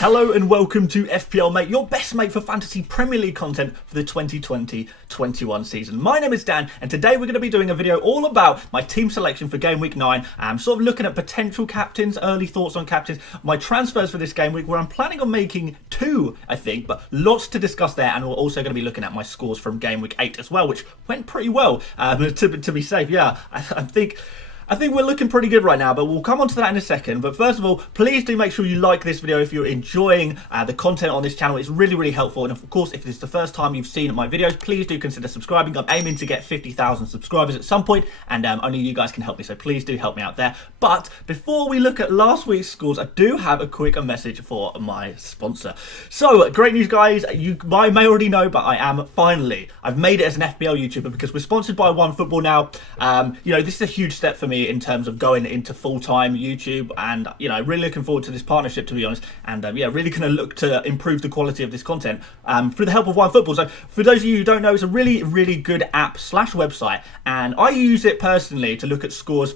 Hello and welcome to FPL Mate, your best mate for fantasy Premier League content for the 2020-21 season. My name is Dan and today we're going to be doing a video all about my team selection for Game Week 9. I'm sort of looking at potential captains, early thoughts on captains, my transfers for this game week where I'm planning on making 2, I think, but lots to discuss there, and we're also going to be looking at my scores from Game Week 8 as well, which went pretty well, to be safe. Yeah, I think we're looking pretty good right now, but we'll come on to that in a second. But first of all, please do make sure you like this video if you're enjoying the content on this channel. It's really, really helpful. And of course, if this is the first time you've seen my videos, please do consider subscribing. I'm aiming to get 50,000 subscribers at some point, and only you guys can help me. So please do help me out there. But before we look at last week's scores, I do have a quick message for my sponsor. So great news, guys. You may already know, but I've made it as an FPL YouTuber because we're sponsored by OneFootball now. You know, this is a huge step for me in terms of going into full-time YouTube, and you know, really looking forward to this partnership, to be honest, and yeah, really going to look to improve the quality of this content through the help of OneFootball. So for those of you who don't know, it's a really, really good app / website, and I use it personally to look at scores.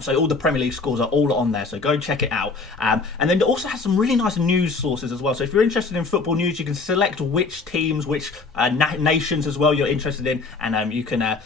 So all the Premier League scores are all on there, so go check it out. And then it also has some really nice news sources as well. So if you're interested in football news, you can select which teams, which nations as well you're interested in, and you can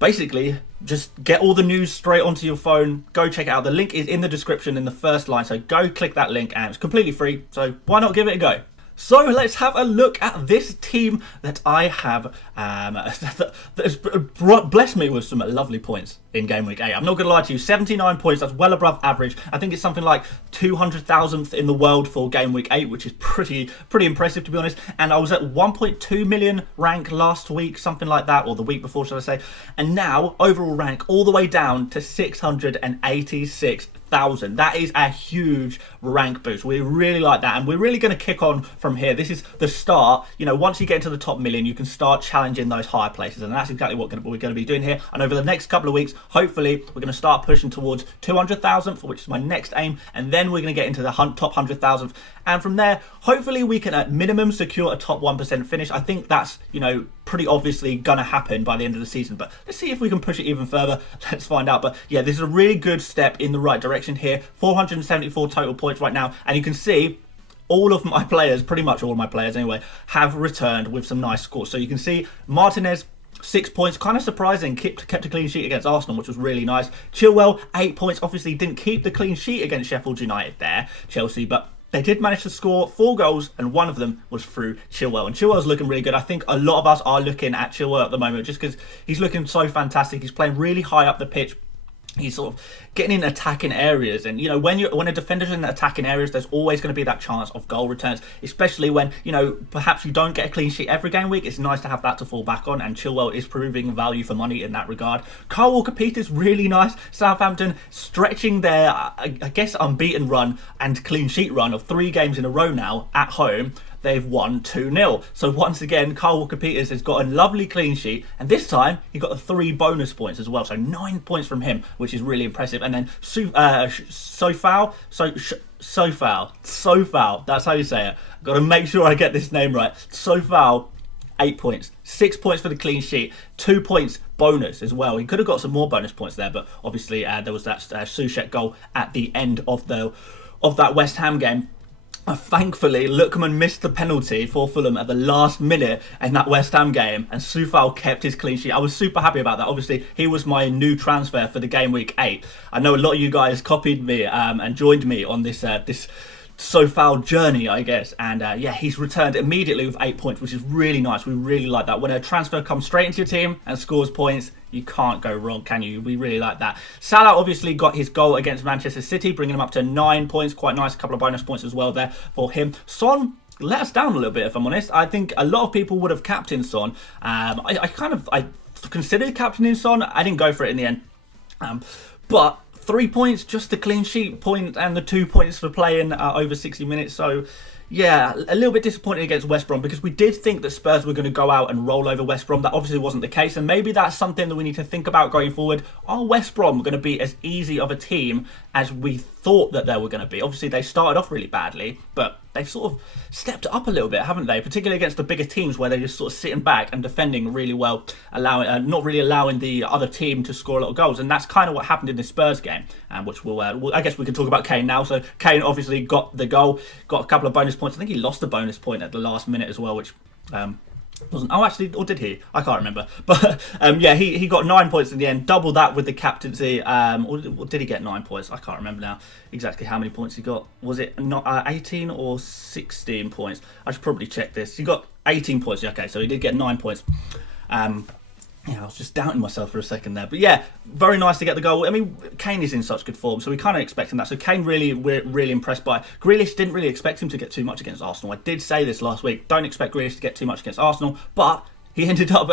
basically just get all the news straight onto your phone. Go check it out. The link is in the description in the first line, so go click that link, and it's completely free, so why not give it a go? So let's have a look at this team that I have that has blessed me with some lovely points in Game Week 8. I'm not going to lie to you, 79 points, that's well above average. I think it's something like 200,000th in the world for Game Week 8, which is pretty impressive, to be honest. And I was at 1.2 million rank last week, something like that, or the week before, should I say. And now, overall rank all the way down to 686,000. That is a huge rank boost. We really like that, and we're really going to kick on from here. This is the start. You know, once you get into the top million, you can start challenging those higher places, and that's exactly what we're going to be doing here. And over the next couple of weeks, hopefully, we're going to start pushing towards 200,000, which is my next aim, and then we're going to get into the top 100,000, and from there, hopefully, we can at minimum secure a top 1% finish. I think that's, you know, pretty obviously going to happen by the end of the season, but let's see if we can push it even further. Let's find out. But yeah, this is a really good step in the right direction here. 474 total points right now, and you can see all of my players, pretty much all of my players anyway, have returned with some nice scores. So you can see Martinez, 6 points, kind of surprising, kept a clean sheet against Arsenal, which was really nice. Chilwell, 8 points, obviously didn't keep the clean sheet against Sheffield United there, Chelsea, but they did manage to score 4 goals, and one of them was through Chilwell. And Chilwell's looking really good. I think a lot of us are looking at Chilwell at the moment just because he's looking so fantastic. He's playing really high up the pitch. He's sort of getting in attacking areas, and you know, when a defender's in attacking areas, there's always going to be that chance of goal returns, especially when, you know, perhaps you don't get a clean sheet every game week. It's nice to have that to fall back on, and Chilwell is proving value for money in that regard. Kyle Walker-Peters, really nice. Southampton stretching their, I guess, unbeaten run and clean sheet run of 3 games in a row now at home. They've won 2-0. So once again, Kyle Walker-Peters has got a lovely clean sheet, and this time he got the 3 bonus points as well. So 9 points from him, which is really impressive. And then Sofal, that's how you say it. Got to make sure I get this name right. Sofal, 8 points, 6 points for the clean sheet, 2 points bonus as well. He could have got some more bonus points there, but obviously there was that Soucek goal at the end of that West Ham game. Thankfully, Lookman missed the penalty for Fulham at the last minute in that West Ham game, and Sufal kept his clean sheet. I was super happy about that. Obviously, he was my new transfer for the Game Week 8. I know a lot of you guys copied me and joined me on this Sofal journey, I guess, and yeah, he's returned immediately with 8 points, which is really nice. We really like that. When a transfer comes straight into your team and scores points, you can't go wrong, can you? We really like that. Salah obviously got his goal against Manchester City, bringing him up to 9 points. Quite nice. A couple of bonus points as well there for him. Son let us down a little bit, if I'm honest. I think a lot of people would have captained Son. I considered captaining Son. I didn't go for it in the end. But 3 points, just the clean sheet point, and the 2 points for playing over 60 minutes. So Yeah, a little bit disappointed against West Brom because we did think that Spurs were going to go out and roll over West Brom. That obviously wasn't the case, and maybe that's something that we need to think about going forward. Are West Brom going to be as easy of a team as we thought that they were going to be? Obviously, they started off really badly, but they've sort of stepped up a little bit, haven't they? Particularly against the bigger teams where they're just sort of sitting back and defending really well, not really allowing the other team to score a lot of goals. And that's kind of what happened in the Spurs game, which I guess we can talk about Kane now. So Kane obviously got the goal, got a couple of bonus points. I think he lost a bonus point at the last minute as well, which wasn't. Oh, actually, or did he? I can't remember. But yeah, he got 9 points in the end, double that with the captaincy. Or did he get 9 points? I can't remember now exactly how many points he got. Was it not 18 or 16 points? I should probably check this. He got 18 points. Yeah, okay, so he did get 9 points. Yeah, I was just doubting myself for a second there. But yeah, very nice to get the goal. I mean, Kane is in such good form, so we kind of expecting that. So Kane we're really impressed by. Grealish, didn't really expect him to get too much against Arsenal. I did say this last week. Don't expect Grealish to get too much against Arsenal, but he ended up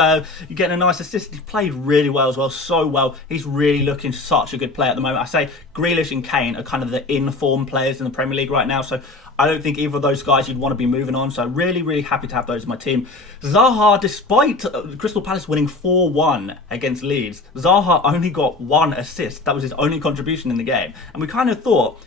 getting a nice assist. He played really well as well, so well. He's really looking such a good player at the moment. I say Grealish and Kane are kind of the in-form players in the Premier League right now, so I don't think either of those guys you'd want to be moving on. So really, really happy to have those in my team. Zaha, despite Crystal Palace winning 4-1 against Leeds, Zaha only got 1 assist. That was his only contribution in the game. And we kind of thought,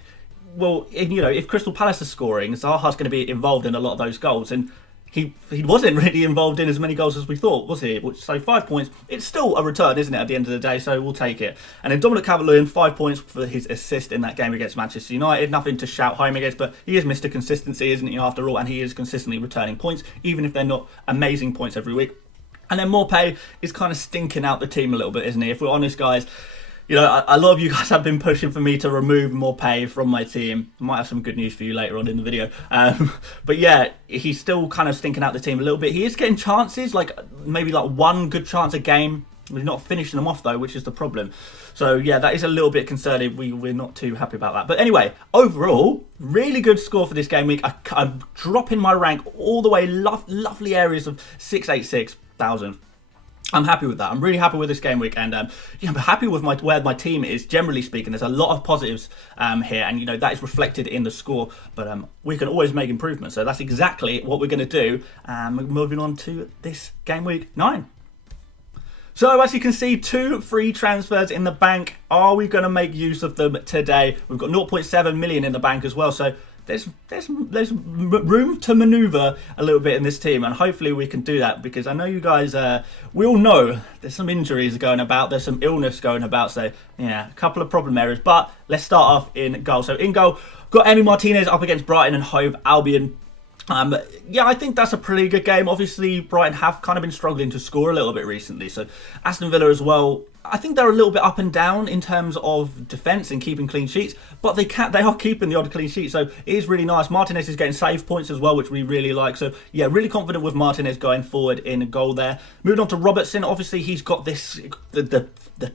well, if Crystal Palace are scoring, Zaha's going to be involved in a lot of those goals. And he wasn't really involved in as many goals as we thought, was he? So 5 points. It's still a return, isn't it, at the end of the day? So we'll take it. And then Dominic Calvert-Lewin, 5 points for his assist in that game against Manchester United. Nothing to shout home against, but he is Mr. Consistency, isn't he, after all? And he is consistently returning points, even if they're not amazing points every week. And then Morpay is kind of stinking out the team a little bit, isn't he? If we're honest, guys. A lot of you guys have been pushing for me to remove Morpay from my team. I might have some good news for you later on in the video. But yeah, he's still kind of stinking out the team a little bit. He is getting chances, maybe one good chance a game. We're not finishing them off though, which is the problem. So yeah, that is a little bit concerning. We're not too happy about that. But anyway, overall, really good score for this game week. I'm dropping my rank all the way, lovely areas of 686,000. I'm happy with that. I'm really happy with this game week, and I'm happy with where my team is. Generally speaking, there's a lot of positives here, and that is reflected in the score. But we can always make improvements, so that's exactly what we're going to do. Moving on to this game week 9. So as you can see, 2 free transfers in the bank. Are we going to make use of them today? We've got 0.7 million in the bank as well, so there's room to manoeuvre a little bit in this team, and hopefully we can do that, because I know you guys, we all know there's some injuries going about, there's some illness going about, so yeah, a couple of problem areas. But let's start off in goal. So in goal, got Emi Martinez up against Brighton and Hove Albion. Yeah, I think that's a pretty good game. Obviously, Brighton have kind of been struggling to score a little bit recently. So Aston Villa as well, I think they're a little bit up and down in terms of defence and keeping clean sheets, but they are keeping the odd clean sheet, so it is really nice. Martinez is getting save points as well, which we really like. So yeah, really confident with Martinez going forward in a goal there. Moving on to Robertson, obviously he's got this the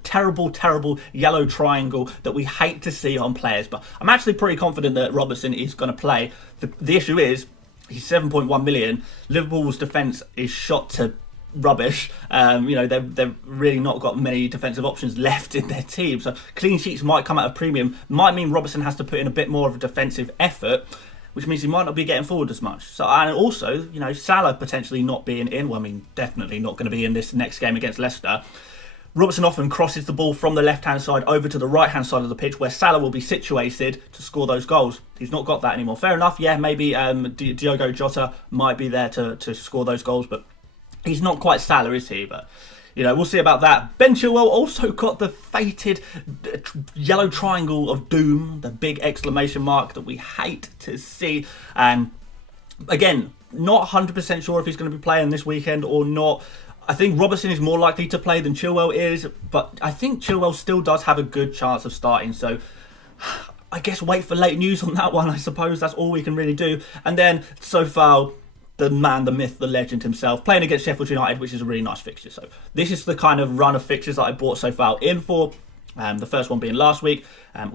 terrible yellow triangle that we hate to see on players, but I'm actually pretty confident that Robertson is going to play. The issue is, he's 7.1 million. Liverpool's defence is shot to rubbish. They've really not got many defensive options left in their team. So clean sheets might come at a premium. Might mean Robertson has to put in a bit more of a defensive effort, which means he might not be getting forward as much. So, and also, Salah potentially not being in. Well, I mean, definitely not going to be in this next game against Leicester. Robertson often crosses the ball from the left-hand side over to the right-hand side of the pitch, where Salah will be situated to score those goals. He's not got that anymore. Fair enough, yeah, maybe Diogo Jota might be there to score those goals, but he's not quite Salah, is he? But, we'll see about that. Ben Chilwell also got the fated yellow triangle of doom, the big exclamation mark that we hate to see. And again, not 100% sure if he's going to be playing this weekend or not. I think Robertson is more likely to play than Chilwell is, but I think Chilwell still does have a good chance of starting. So I guess wait for late news on that one, I suppose. That's all we can really do. And then, so far, the man, the myth, the legend himself, playing against Sheffield United, which is a really nice fixture. So this is the kind of run of fixtures that I bought so far in for. The first one being last week.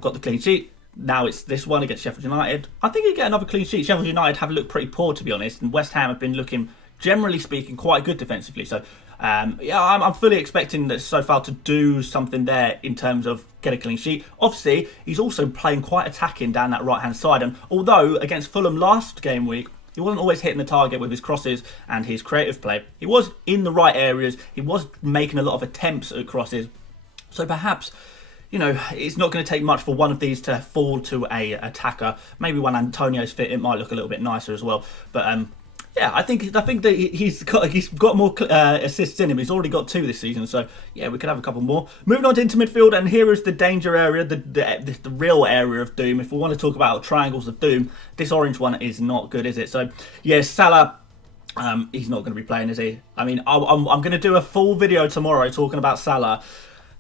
Got the clean sheet. Now it's this one against Sheffield United. I think you get another clean sheet. Sheffield United have looked pretty poor, to be honest, and West Ham have been looking, generally speaking, quite good defensively. So Yeah, I'm fully expecting that so far to do something there in terms of get a clean sheet. Obviously, he's also playing quite attacking down that right-hand side. And although against Fulham last game week, he wasn't always hitting the target with his crosses and his creative play, he was in the right areas. He was making a lot of attempts at crosses. So perhaps, you know, it's not going to take much for one of these to fall to a attacker. Maybe when Antonio's fit, it might look a little bit nicer as well. But yeah, I think that he's got more assists in him. He's already got 2 this season, so yeah, we could have a couple more. Moving on into midfield, and here is the danger area, the real area of doom. If we want to talk about triangles of doom, this orange one is not good, is it? So yeah, Salah. He's not going to be playing, is he? I mean, I'm going to do a full video tomorrow talking about Salah.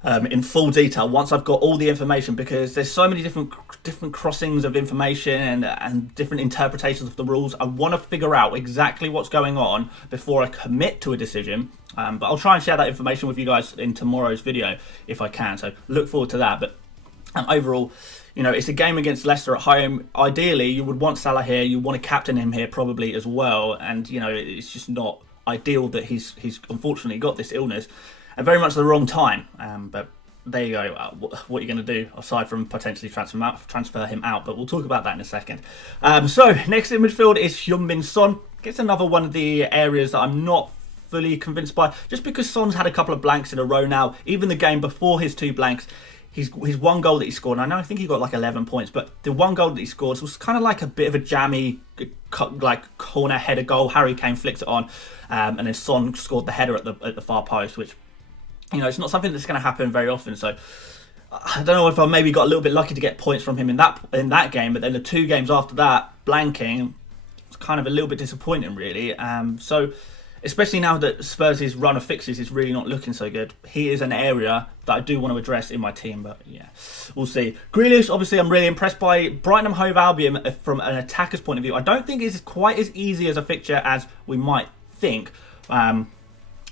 In full detail once I've got all the information, because there's so many different crossings of information and different interpretations of the rules. I want to figure out exactly what's going on before I commit to a decision. But I'll try and share that information with you guys in tomorrow's video if I can. So look forward to that. But overall, you know, it's a game against Leicester at home. Ideally, you would want Salah here. You want to captain him here probably as well. And you know, it's just not ideal that he's unfortunately got this illness at very much the wrong time, but there you go. What are you going to do aside from potentially transfer him out? But we'll talk about that in a second. So next in midfield is Heung-min Son. Gets another one of the areas that I'm not fully convinced by, just because Son's had a couple of blanks in a row now. Even the game before his 2 blanks, his 1 goal that he scored, and I think he got like 11 points, but the 1 goal that he scored was kind of like a bit of a jammy, like corner header goal. Harry Kane flicked it on, and then Son scored the header at the far post, which, you know, it's not something that's going to happen very often. So I don't know if I maybe got a little bit lucky to get points from him in that game, but then the 2 games after that, blanking, it's kind of a little bit disappointing, really. So especially now that Spurs' run of fixes is really not looking so good, he is an area that I do want to address in my team. But yeah, we'll see. Grealish, obviously, I'm really impressed by. Brighton and Hove Albion from an attacker's point of view, I don't think it's quite as easy as a fixture as we might think.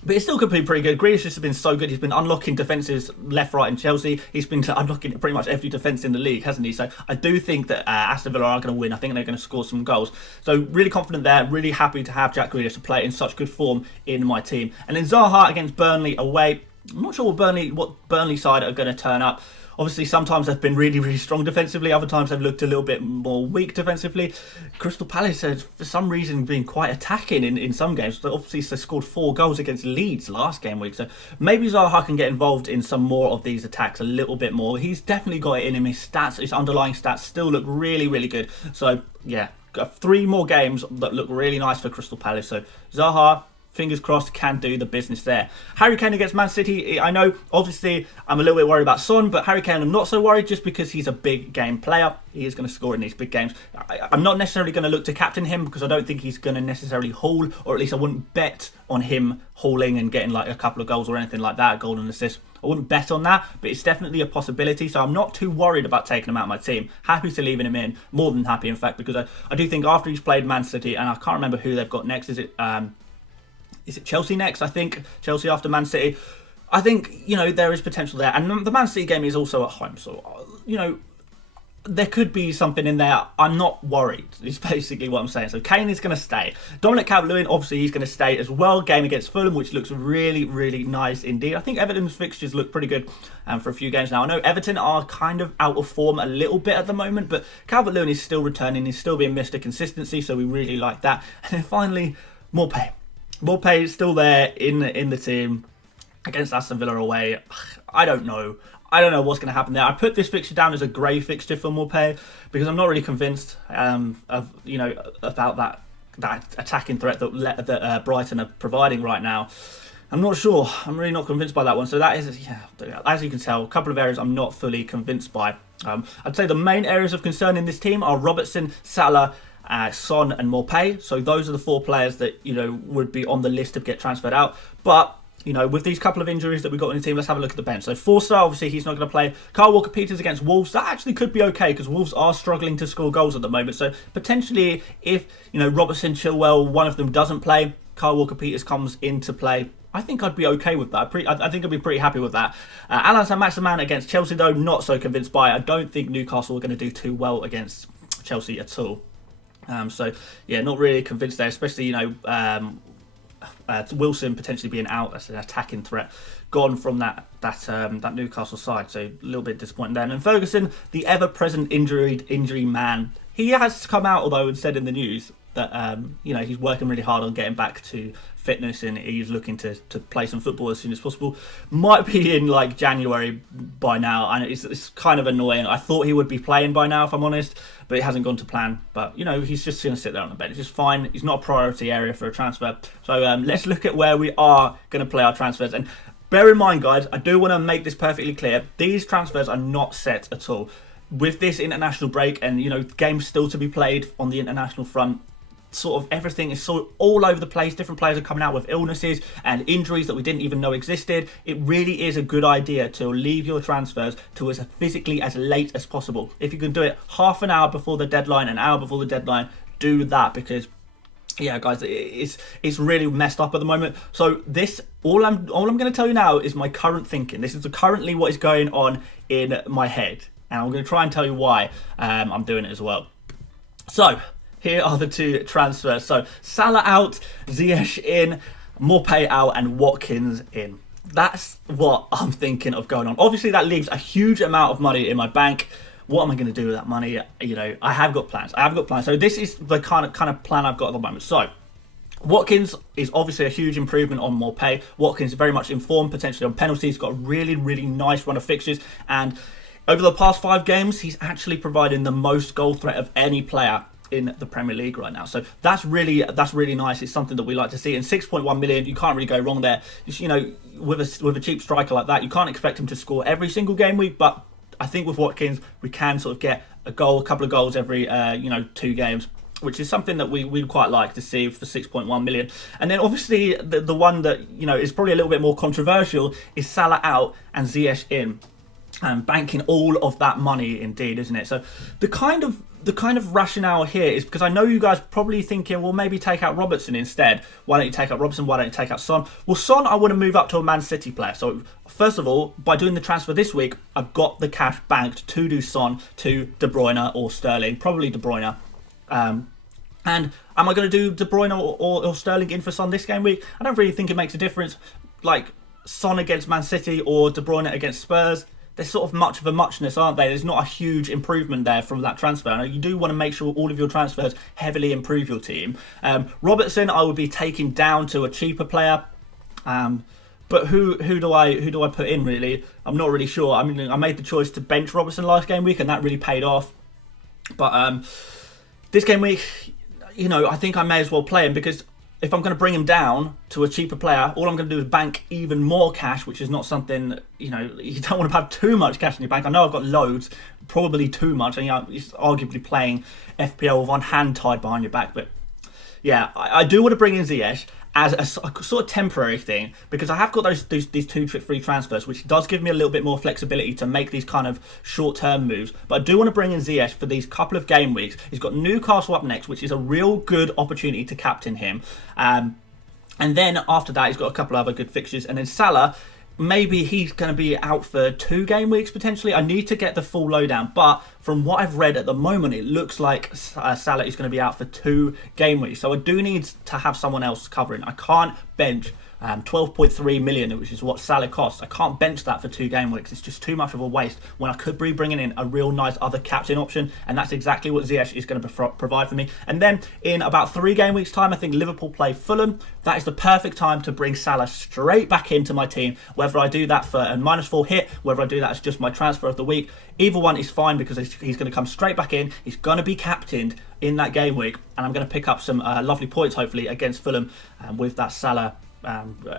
But it still could be pretty good. Grealish has been so good. He's been unlocking defences left, right in Chelsea. He's been unlocking pretty much every defence in the league, hasn't he? So I do think that Aston Villa are going to win. I think they're going to score some goals. So really confident there. Really happy to have Jack Grealish to play in such good form in my team. And then Zaha against Burnley away. I'm not sure what Burnley side are going to turn up. Obviously, sometimes they've been really, really strong defensively. Other times they've looked a little bit more weak defensively. Crystal Palace has, for some reason, been quite attacking in some games. So obviously, they scored 4 goals against Leeds last game week. So maybe Zaha can get involved in some more of these attacks a little bit more. He's definitely got it in him. His stats, his underlying stats still look really, really good. So, yeah, got 3 more games that look really nice for Crystal Palace. So Zaha, fingers crossed, can do the business there. Harry Kane against Man City. I know, obviously, I'm a little bit worried about Son, but Harry Kane, I'm not so worried just because he's a big game player. He is going to score in these big games. I'm not necessarily going to look to captain him because I don't think he's going to necessarily haul, or at least I wouldn't bet on him hauling and getting like a couple of goals or anything like that, golden assist. I wouldn't bet on that, but it's definitely a possibility. So I'm not too worried about taking him out of my team. Happy to leaving him in, more than happy, in fact, because I do think after he's played Man City, and I can't remember who they've got next. Is it Chelsea next? I think Chelsea after Man City. I think, you know, there is potential there. And the Man City game is also at home. So, you know, there could be something in there. I'm not worried, is basically what I'm saying. So Kane is going to stay. Dominic Calvert-Lewin, obviously, he's going to stay as well. Game against Fulham, which looks really, really nice indeed. I think Everton's fixtures look pretty good for a few games now. I know Everton are kind of out of form a little bit at the moment, but Calvert-Lewin is still returning. He's still being Mr. Consistency, so we really like that. And then finally, Maupay. Maupay is still there in the team against Aston Villa away. I don't know. I don't know what's going to happen there. I put this fixture down as a grey fixture for Maupay because I'm not really convinced of, you know, about that attacking threat that Brighton are providing right now. I'm not sure. I'm really not convinced by that one. So that is, yeah, as you can tell, a couple of areas I'm not fully convinced by. I'd say the main areas of concern in this team are Robertson, Salah, Son and Maupay. So those are the 4 players that, you know, would be on the list to get transferred out. But, you know, with these couple of injuries that we've got in the team, let's have a look at the bench. So Forster, obviously he's not going to play. Kyle Walker-Peters against Wolves, that actually could be okay because Wolves are struggling to score goals at the moment. So potentially if, you know, Robertson, Chilwell, one of them doesn't play, Kyle Walker-Peters comes into play, I think I'd be okay with that. I think I'd be pretty happy with that. Alan Saint-Maximin against Chelsea, though, not so convinced by. I don't think Newcastle are going to do too well against Chelsea at all. So, yeah, not really convinced there, especially, you know, Wilson potentially being out, that's an attacking threat, gone from that Newcastle side. So a little bit disappointing there. And Ferguson, the ever-present injury man, he has come out, although and said in the news that he's working really hard on getting back to fitness and he's looking to play some football as soon as possible. Might be in like January by now, and it's kind of annoying. I thought he would be playing by now, if I'm honest, but it hasn't gone to plan. But he's just going to sit there on the bench. It's just fine. He's not a priority area for a transfer. So let's look at where we are going to play our transfers. And bear in mind, guys, I do want to make this perfectly clear. These transfers are not set at all. With this international break and games still to be played on the international front, sort of everything is so all over the place. Different players are coming out with illnesses and injuries that we didn't even know existed. It really is a good idea to leave your transfers to as physically as late as possible. If you can do it half an hour before the deadline, an hour before the deadline, do that, because yeah, guys, it's really messed up at the moment. So all I'm going to tell you now is my current thinking. This is currently what is going on in my head, and I'm going to try and tell you why I'm doing it as well. So here are the two transfers. So Salah out, Ziyech in, Maupay out, and Watkins in. That's what I'm thinking of going on. Obviously, that leaves a huge amount of money in my bank. What am I going to do with that money? I have got plans. So this is the kind of plan I've got at the moment. So Watkins is obviously a huge improvement on Maupay. Watkins is very much informed, potentially on penalties. Got a really, really nice run of fixtures. And over the past 5 games, he's actually providing the most goal threat of any player in the Premier League right now. So that's really nice. It's something that we like to see. And 6.1 million, you can't really go wrong there. With a cheap striker like that, you can't expect him to score every single game week, but I think with Watkins, we can sort of get a couple of goals every 2 games, which is something that we quite like to see for 6.1 million. And then obviously the one that is probably a little bit more controversial is Salah out and Ziyech in, and banking all of that money indeed, isn't it? So the kind of rationale here is because I know you guys are probably thinking, well, maybe take out Robertson instead. Why don't you take out Robertson? Why don't you take out Son? Well, Son, I want to move up to a Man City player. So first of all, by doing the transfer this week, I've got the cash banked to do Son to De Bruyne or Sterling, probably De Bruyne. And am I going to do De Bruyne or Sterling in for Son this game week? I don't really think it makes a difference. Like Son against Man City or De Bruyne against Spurs, they're sort of much of a muchness, aren't they? There's not a huge improvement there from that transfer. Now, you do want to make sure all of your transfers heavily improve your team. Robertson, I would be taking down to a cheaper player. But who do I put in, really? I'm not really sure. I mean, I made the choice to bench Robertson last game week, and that really paid off. But this game week, I think I may as well play him, because if I'm going to bring him down to a cheaper player, all I'm going to do is bank even more cash, which is not something, you don't want to have too much cash in your bank. I know I've got loads, probably too much, and it's arguably playing FPL with one hand tied behind your back. But yeah, I do want to bring in Ziyech as a sort of temporary thing, because I have got these 2 free transfers, which does give me a little bit more flexibility to make these kind of short-term moves. But I do want to bring in Ziyech for these couple of game weeks. He's got Newcastle up next, which is a real good opportunity to captain him. And then after that, he's got a couple of other good fixtures. And then Salah, maybe he's going to be out for 2 game weeks potentially. I need to get the full lowdown, but from what I've read at the moment, it looks like Salah is going to be out for 2 game weeks. So I do need to have someone else covering. I can't bench 12.3 million, which is what Salah costs. I can't bench that for 2 game weeks. It's just too much of a waste when I could be bringing in a real nice other captain option, and that's exactly what Ziyech is going to provide for me. And then in about 3 game weeks time, I think Liverpool play Fulham. That is the perfect time to bring Salah straight back into my team, whether I do that for a -4 hit, whether I do that as just my transfer of the week. Either one is fine, because he's going to come straight back in. He's going to be captained in that game week, and I'm going to pick up some lovely points hopefully against Fulham with that Salah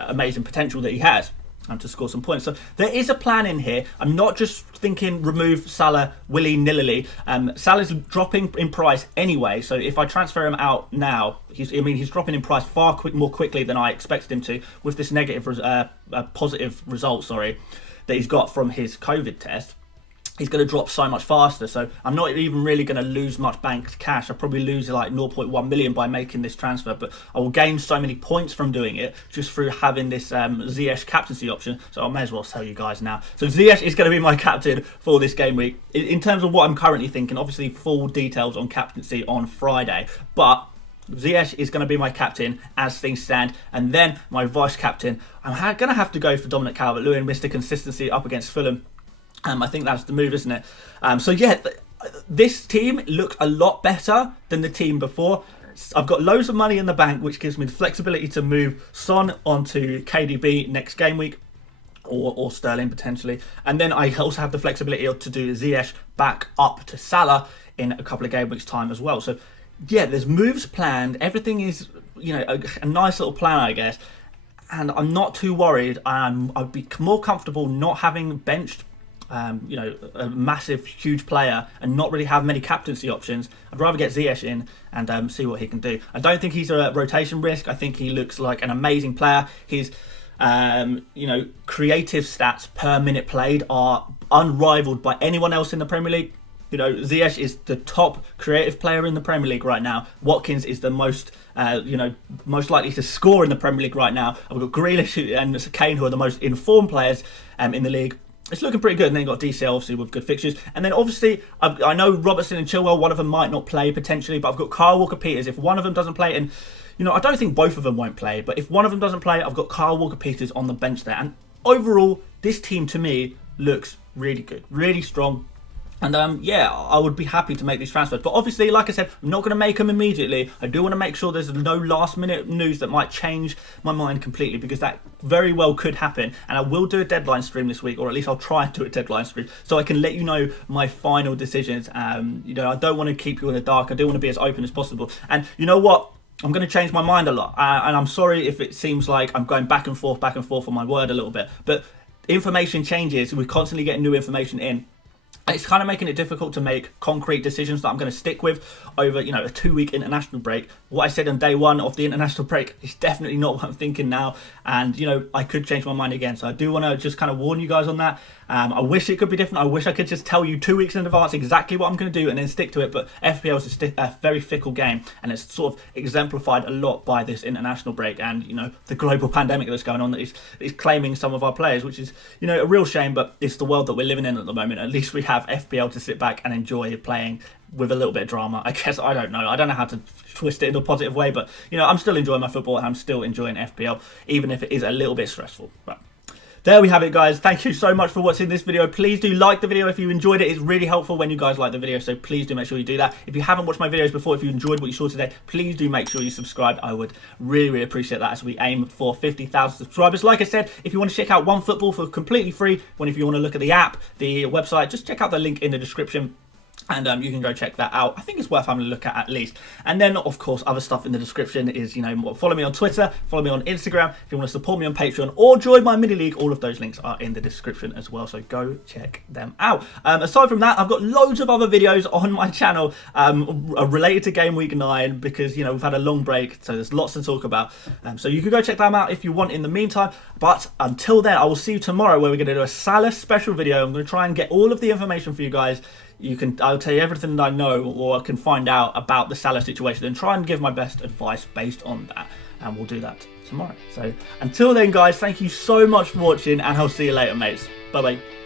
amazing potential that he has, and to score some points. So there is a plan in here. I'm not just thinking remove Salah willy-nilly. Salah's dropping in price anyway, so if I transfer him out now, he's dropping in price far more quickly than I expected him to, with this positive result, that he's got from his COVID test. He's going to drop so much faster, so I'm not even really going to lose much banked cash. I'll probably lose like 0.1 million by making this transfer, but I will gain so many points from doing it just through having this Ziyech captaincy option. So I may as well tell you guys now. So Ziyech is going to be my captain for this game week. In terms of what I'm currently thinking, obviously full details on captaincy on Friday, but Ziyech is going to be my captain as things stand, and then my vice captain, I'm going to have to go for Dominic Calvert-Lewin. Mr. Consistency up against Fulham. I think that's the move, isn't it? So yeah, this team looked a lot better than the team before. I've got loads of money in the bank, which gives me the flexibility to move Son onto KDB next game week, or Sterling potentially. And then I also have the flexibility to do Ziyech back up to Salah in a couple of game weeks time as well. So yeah, there's moves planned. Everything is, you know, a nice little plan, I guess. And I'm not too worried. I'd be more comfortable not having benched you know, a massive, huge player and not really have many captaincy options. I'd rather get Ziyech in and see what he can do. I don't think he's a rotation risk. I think he looks like an amazing player. His, you know, creative stats per minute played are unrivaled by anyone else in the Premier League. You know, Ziyech is the top creative player in the Premier League right now. Watkins is the most, you know, most likely to score in the Premier League right now. I've got Grealish and Kane, who are the most informed players in the league. It's looking pretty good, and then you've got DCL obviously with good fixtures. And then obviously, I know Robertson and Chilwell, one of them might not play potentially, but I've got Kyle Walker-Peters. If one of them doesn't play, and you know, I don't think both of them won't play, but if one of them doesn't play, I've got Kyle Walker-Peters on the bench there. And overall, this team to me looks really good, really strong. And yeah, I would be happy to make these transfers. But obviously, like I said, I'm not going to make them immediately. I do want to make sure there's no last minute news that might change my mind completely, because that very well could happen. And I will do a deadline stream this week, or at least I'll try and do a deadline stream, so I can let you know my final decisions. You know, I don't want to keep you in the dark. I do want to be as open as possible. And you know what? I'm going to change my mind a lot. And I'm sorry if it seems like I'm going back and forth on my word a little bit. But information changes. We're constantly getting new information in. It's kind of making it difficult to make concrete decisions that I'm going to stick with over, you know, a 2-week international break. What I said on day one of the international break is definitely not what I'm thinking now. And, you know, I could change my mind again. So I do want to just kind of warn you guys on that. I wish it could be different. I wish I could just tell you 2 weeks in advance exactly what I'm going to do and then stick to it. But FPL is a very fickle game, and it's sort of exemplified a lot by this international break and, you know, the global pandemic that's going on that is claiming some of our players, which is, you know, a real shame. But it's the world that we're living in at the moment. At least we have FPL to sit back and enjoy playing with a little bit of drama. I guess I don't know how to twist it in a positive way, but you know, I'm still enjoying my football and I'm still enjoying FPL, even if it is a little bit stressful. But there we have it, guys. Thank you so much for watching this video. Please do like the video if you enjoyed it. It's really helpful when you guys like the video, so please do make sure you do that. If you haven't watched my videos before, if you enjoyed what you saw today, please do make sure you subscribe. I would really, really appreciate that as we aim for 50,000 subscribers. Like I said, if you want to check out OneFootball for completely free, if you want to look at the app, the website, just check out the link in the description. And you can go check that out. I think it's worth having a look at least. And then, of course, other stuff in the description is, you know, follow me on Twitter, follow me on Instagram. If you want to support me on Patreon or join my mini league, all of those links are in the description as well. So go check them out. Aside from that, I've got loads of other videos on my channel related to Game Week 9 because, you know, we've had a long break. So there's lots to talk about. So you can go check them out if you want in the meantime. But until then, I will see you tomorrow where we're going to do a Salah special video. I'm going to try and get all of the information for you guys. I'll tell you everything that I know or I can find out about the Salah situation and try and give my best advice based on that. And we'll do that tomorrow. So until then, guys, thank you so much for watching and I'll see you later, mates. Bye-bye.